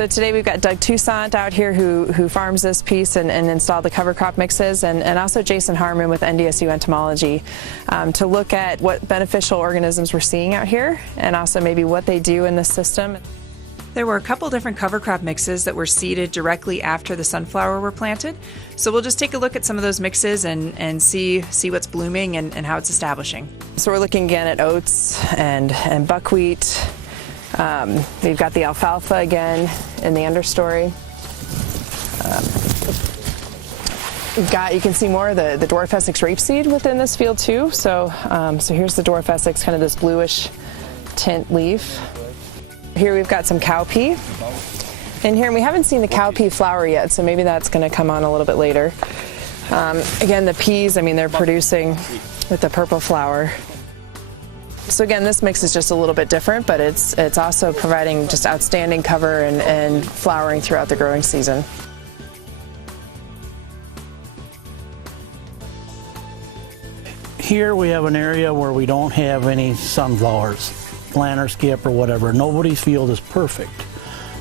So today we've got Doug Toussaint out here who farms this piece and installed the cover crop mixes, and also Jason Harmon with NDSU Entomology to look at what beneficial organisms we're seeing out here and also maybe what they do in the system. There were a couple different cover crop mixes that were seeded directly after the sunflower were planted. So we'll just take a look at some of those mixes and see what's blooming and how it's establishing. So we're looking again at oats and buckwheat. We've got the alfalfa again in the understory. You can see more of the dwarf Essex rapeseed within this field too. So here's the dwarf Essex, kind of this bluish tint leaf. Here we've got some cowpea in here, and we haven't seen the cowpea flower yet, so maybe that's going to come on a little bit later. Again, the peas, I mean, they're producing with the purple flower. So again, this mix is just a little bit different, but it's also providing just outstanding cover and flowering throughout the growing season. Here we have an area where we don't have any sunflowers, plant or skip or whatever. Nobody's field is perfect.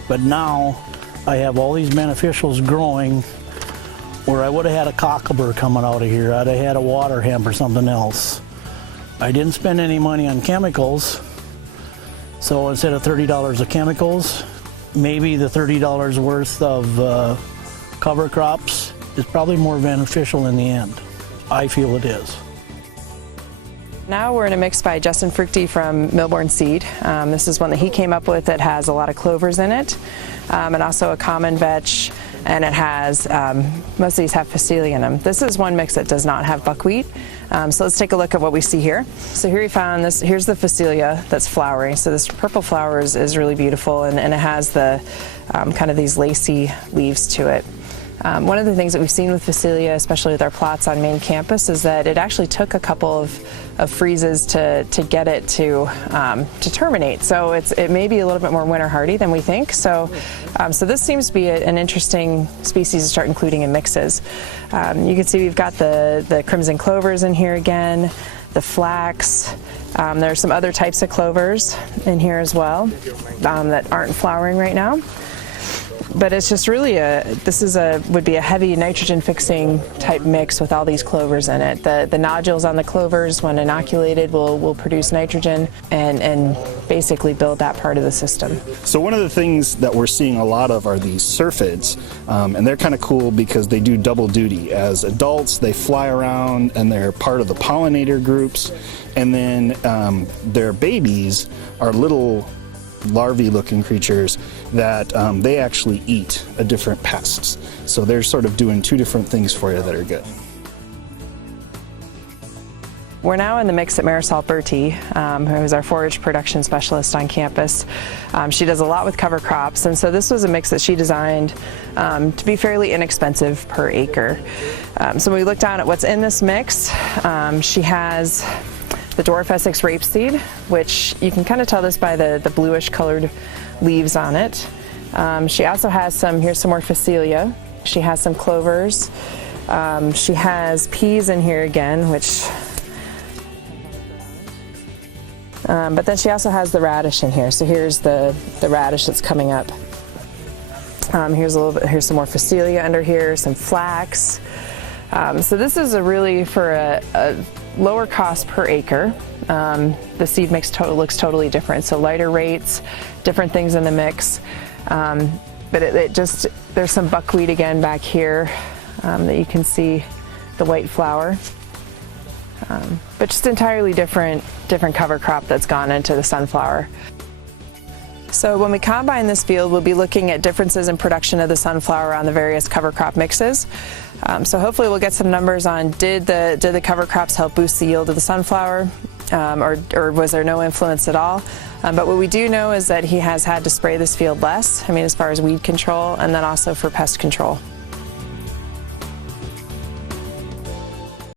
But now I have all these beneficials growing where I would have had a cocklebur coming out of here. I'd have had a water hemp or something else. I didn't spend any money on chemicals, so instead of $30 of chemicals, maybe the $30 worth of cover crops is probably more beneficial in the end. I feel it is. Now we're in a mix by Justin Fruchty from Milborn Seed. This is one that he came up with that has a lot of clovers in it, and also a common vetch, and it has, most of these have Phacelia in them. This is one mix that does not have buckwheat. So let's take a look at what we see here. So here we found this, here's the Phacelia that's flowering. So this purple flower is really beautiful, and it has the kind of these lacy leaves to it. One of the things that we've seen with Phacelia, especially with our plots on main campus, is that it actually took a couple of freezes to get it to terminate. So it may be a little bit more winter hardy than we think. So this seems to be an interesting species to start including in mixes. You can see we've got the crimson clovers in here again, the flax. There are some other types of clovers in here as well that aren't flowering right now. But it's just really would be a heavy nitrogen fixing type mix with all these clovers in it. The nodules on the clovers, when inoculated, will produce nitrogen and basically build that part of the system. So one of the things that we're seeing a lot of are these syrphids, and they're kind of cool because they do double duty. As adults, they fly around and they're part of the pollinator groups, and then their babies are little larvae-looking creatures that they actually eat different pests. So they're sort of doing two different things for you that are good. We're now in the mix at Marisol Bertie, who is our forage production specialist on campus. She does a lot with cover crops, and so this was a mix that she designed to be fairly inexpensive per acre. So when we look down at what's in this mix, she has the dwarf Essex rapeseed, which you can kind of tell this by the bluish colored leaves on it. She also has here's some more Phacelia. She has some clovers. She has peas in here again, which, but then she also has the radish in here. So here's the radish that's coming up. Here's some more Phacelia under here, some flax. So this is really for a lower cost per acre. The seed mix looks totally different. So lighter rates, different things in the mix. But there's some buckwheat again back here that you can see the white flower. But just entirely different cover crop that's gone into the sunflower. So when we combine this field, we'll be looking at differences in production of the sunflower on the various cover crop mixes. So hopefully we'll get some numbers on did the cover crops help boost the yield of the sunflower, or was there no influence at all? But what we do know is that he has had to spray this field less, as far as weed control, and then also for pest control.